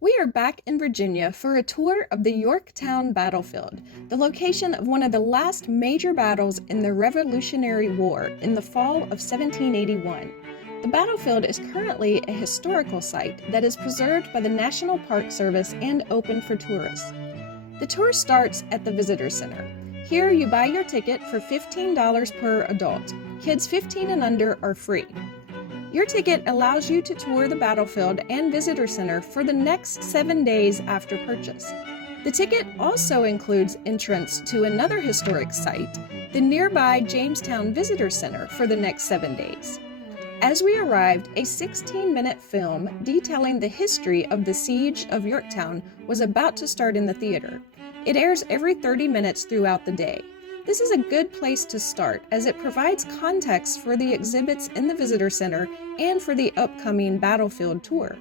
We are back in Virginia for a tour of the Yorktown Battlefield, the location of one of the last major battles in the Revolutionary War in the fall of 1781. The battlefield is currently a historical site that is preserved by the National Park Service and open for tourists. The tour starts at the Visitor Center. Here you buy your ticket for $15 per adult. Kids 15 and under are free. Your ticket allows you to tour the battlefield and visitor center for the next 7 days after purchase. The ticket also includes entrance to another historic site, the nearby Jamestown Visitor Center, for the next 7 days. As we arrived, a 16-minute film detailing the history of the Siege of Yorktown was about to start in the theater. It airs every 30 minutes throughout the day. This is a good place to start as it provides context for the exhibits in the Visitor Center and for the upcoming Battlefield tour.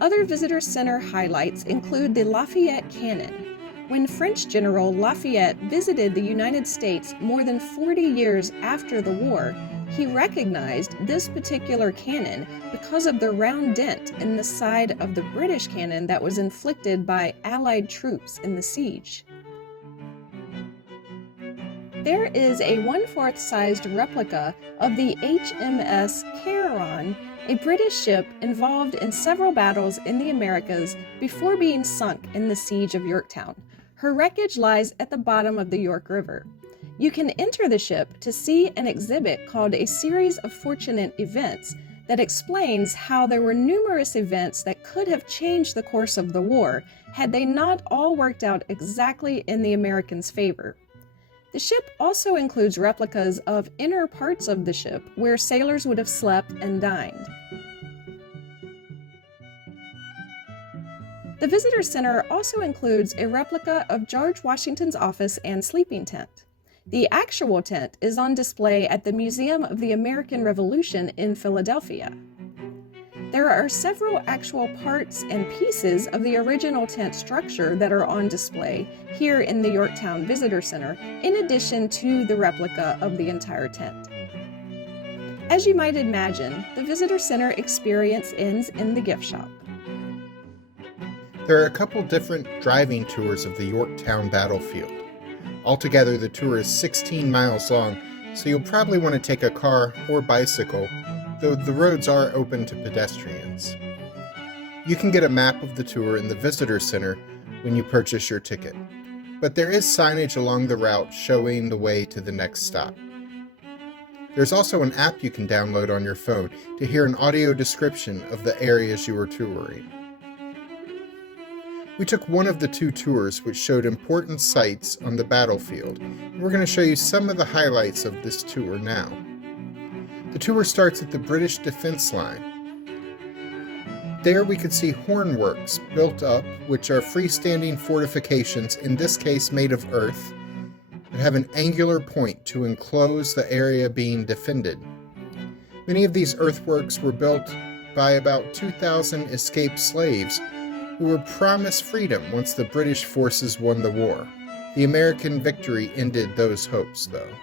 Other Visitor Center highlights include the Lafayette Cannon. When French General Lafayette visited the United States more than 40 years after the war, he recognized this particular cannon because of the round dent in the side of the British cannon that was inflicted by Allied troops in the siege. There is a 1/4 sized replica of the HMS Carron, a British ship involved in several battles in the Americas before being sunk in the Siege of Yorktown. Her wreckage lies at the bottom of the York River. You can enter the ship to see an exhibit called A Series of Fortunate Events that explains how there were numerous events that could have changed the course of the war had they not all worked out exactly in the Americans' favor. The ship also includes replicas of inner parts of the ship where sailors would have slept and dined. The Visitor Center also includes a replica of George Washington's office and sleeping tent. The actual tent is on display at the Museum of the American Revolution in Philadelphia. There are several actual parts and pieces of the original tent structure that are on display here in the Yorktown Visitor Center, in addition to the replica of the entire tent. As you might imagine, the Visitor Center experience ends in the gift shop. There are a couple different driving tours of the Yorktown Battlefield. Altogether, the tour is 16 miles long, so you'll probably want to take a car or bicycle, though the roads are open to pedestrians. You can get a map of the tour in the Visitor Center when you purchase your ticket, but there is signage along the route showing the way to the next stop. There's also an app you can download on your phone to hear an audio description of the areas you are touring. We took one of the two tours which showed important sites on the battlefield, and we're going to show you some of the highlights of this tour now. The tour starts at the British defense line. There we could see hornworks built up, which are freestanding fortifications, in this case made of earth, that have an angular point to enclose the area being defended. Many of these earthworks were built by about 2,000 escaped slaves who were promised freedom once the British forces won the war. The American victory ended those hopes, though.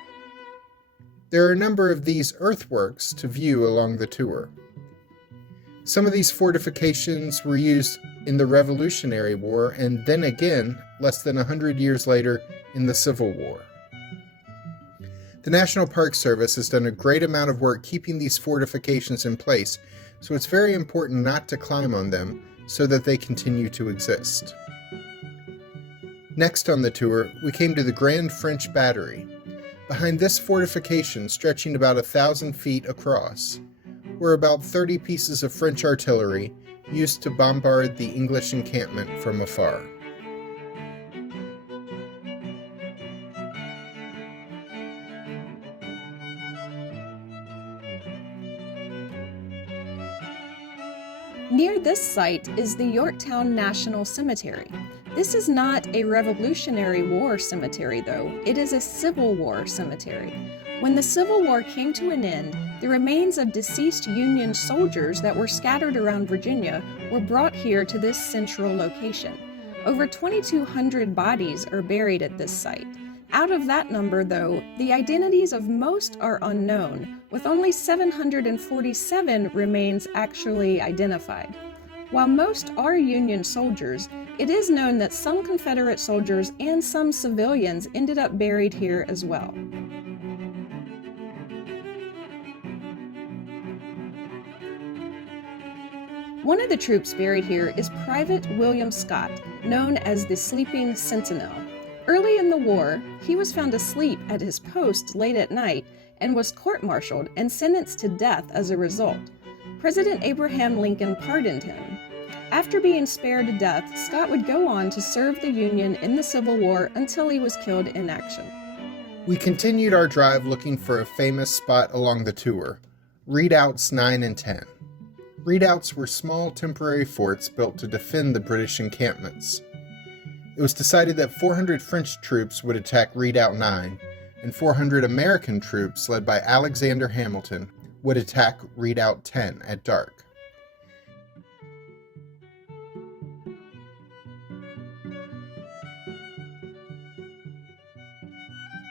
There are a number of these earthworks to view along the tour. Some of these fortifications were used in the Revolutionary War and then again, less than 100 years later, in the Civil War. The National Park Service has done a great amount of work keeping these fortifications in place, so it's very important not to climb on them so that they continue to exist. Next on the tour, we came to the Grand French Battery. Behind this fortification, stretching about 1,000 feet across, were about 30 pieces of French artillery used to bombard the English encampment from afar. Near this site is the Yorktown National Cemetery. This is not a Revolutionary War cemetery, though. It is a Civil War cemetery. When the Civil War came to an end, the remains of deceased Union soldiers that were scattered around Virginia were brought here to this central location. Over 2,200 bodies are buried at this site. Out of that number, though, the identities of most are unknown, with only 747 remains actually identified. While most are Union soldiers, it is known that some Confederate soldiers and some civilians ended up buried here as well. One of the troops buried here is Private William Scott, known as the Sleeping Sentinel. Early in the war, he was found asleep at his post late at night and was court-martialed and sentenced to death as a result. President Abraham Lincoln pardoned him. After being spared death, Scott would go on to serve the Union in the Civil War until he was killed in action. We continued our drive looking for a famous spot along the tour, Redoubts 9 and 10. Redoubts were small temporary forts built to defend the British encampments. It was decided that 400 French troops would attack Redoubt 9, and 400 American troops led by Alexander Hamilton would attack Redoubt 10 at dark.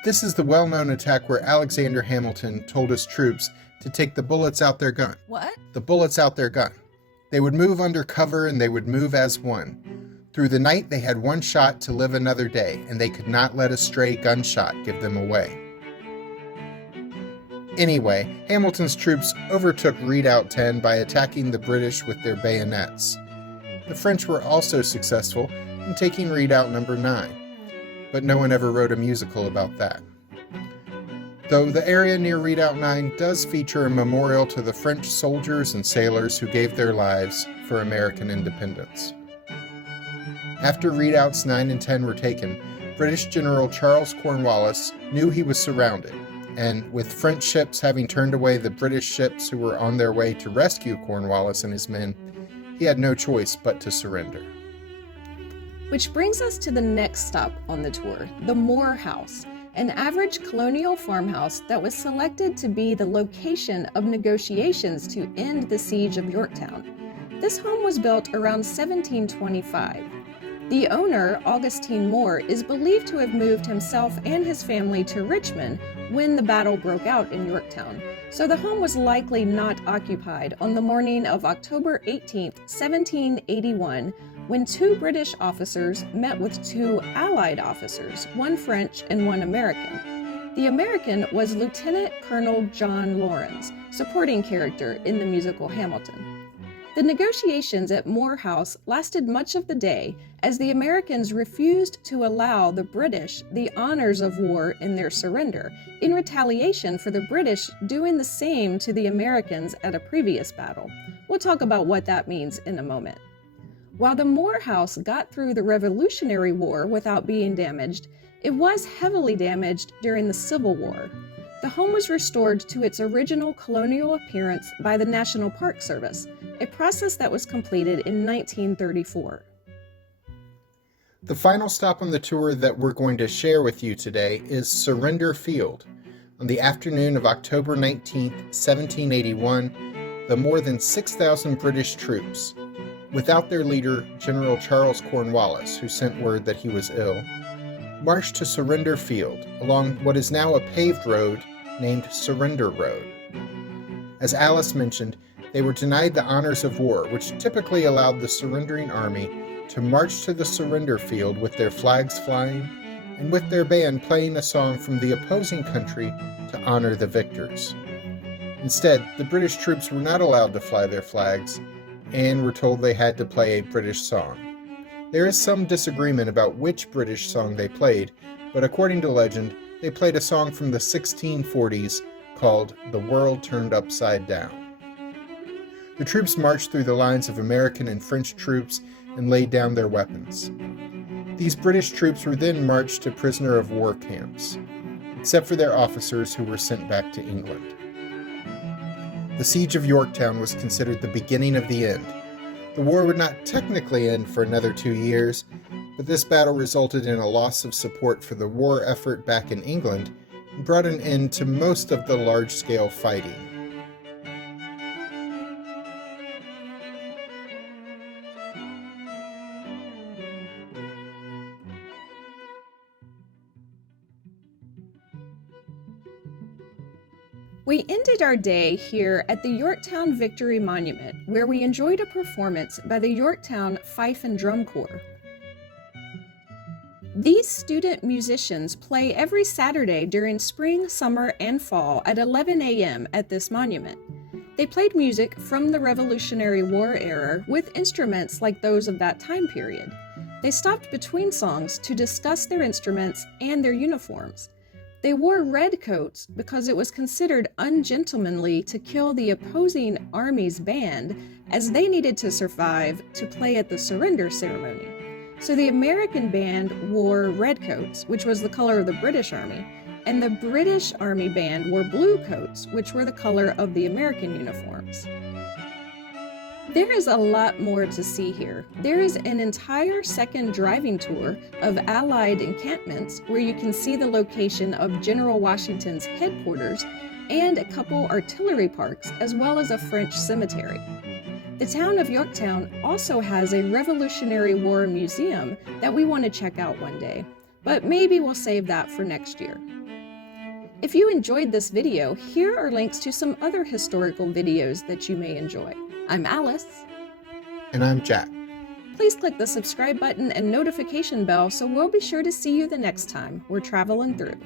This is the well-known attack where Alexander Hamilton told his troops to take the bullets out their gun. What? The bullets out their gun. They would move under cover and they would move as one. Through the night they had one shot to live another day, and they could not let a stray gunshot give them away. Anyway, Hamilton's troops overtook Redoubt 10 by attacking the British with their bayonets. The French were also successful in taking Redoubt number 9, but no one ever wrote a musical about that. Though the area near Redoubt 9 does feature a memorial to the French soldiers and sailors who gave their lives for American independence. After Redoubts 9 and 10 were taken, British General Charles Cornwallis knew he was surrounded, and with French ships having turned away the British ships who were on their way to rescue Cornwallis and his men, he had no choice but to surrender. Which brings us to the next stop on the tour, the Moore House, an average colonial farmhouse that was selected to be the location of negotiations to end the siege of Yorktown. This home was built around 1725. The owner, Augustine Moore, is believed to have moved himself and his family to Richmond when the battle broke out in Yorktown, so the home was likely not occupied on the morning of October 18, 1781, when two British officers met with two Allied officers, one French and one American. The American was Lieutenant Colonel John Laurens, supporting character in the musical Hamilton. The negotiations at Moore House lasted much of the day, as the Americans refused to allow the British the honors of war in their surrender, in retaliation for the British doing the same to the Americans at a previous battle. We'll talk about what that means in a moment. While the Moore House got through the Revolutionary War without being damaged, it was heavily damaged during the Civil War. The home was restored to its original colonial appearance by the National Park Service, a process that was completed in 1934. The final stop on the tour that we're going to share with you today is Surrender Field. On the afternoon of October 19, 1781, the more than 6,000 British troops, without their leader, General Charles Cornwallis, who sent word that he was ill, marched to Surrender Field along what is now a paved road named Surrender Road. As Alice mentioned, they were denied the honors of war, which typically allowed the surrendering army to march to the surrender field with their flags flying and with their band playing a song from the opposing country to honor the victors. Instead, the British troops were not allowed to fly their flags and were told they had to play a British song. There is some disagreement about which British song they played, but according to legend, they played a song from the 1640s called "The World Turned Upside Down." The troops marched through the lines of American and French troops and laid down their weapons. These British troops were then marched to prisoner of war camps, except for their officers who were sent back to England. The siege of Yorktown was considered the beginning of the end. The war would not technically end for another 2 years, but this battle resulted in a loss of support for the war effort back in England and brought an end to most of the large-scale fighting. We ended our day here at the Yorktown Victory Monument, where we enjoyed a performance by the Yorktown Fife and Drum Corps. These student musicians play every Saturday during spring, summer, and fall at 11 a.m. at this monument. They played music from the Revolutionary War era with instruments like those of that time period. They stopped between songs to discuss their instruments and their uniforms. They wore red coats because it was considered ungentlemanly to kill the opposing army's band, as they needed to survive to play at the surrender ceremony. So the American band wore red coats, which was the color of the British Army, and the British Army band wore blue coats, which were the color of the American uniforms. There is a lot more to see here. There is an entire second driving tour of Allied encampments where you can see the location of General Washington's headquarters and a couple artillery parks, as well as a French cemetery. The town of Yorktown also has a Revolutionary War museum that we want to check out one day, but maybe we'll save that for next year. If you enjoyed this video, here are links to some other historical videos that you may enjoy. I'm Alice. And I'm Jack. Please click the subscribe button and notification bell so we'll be sure to see you the next time we're traveling through.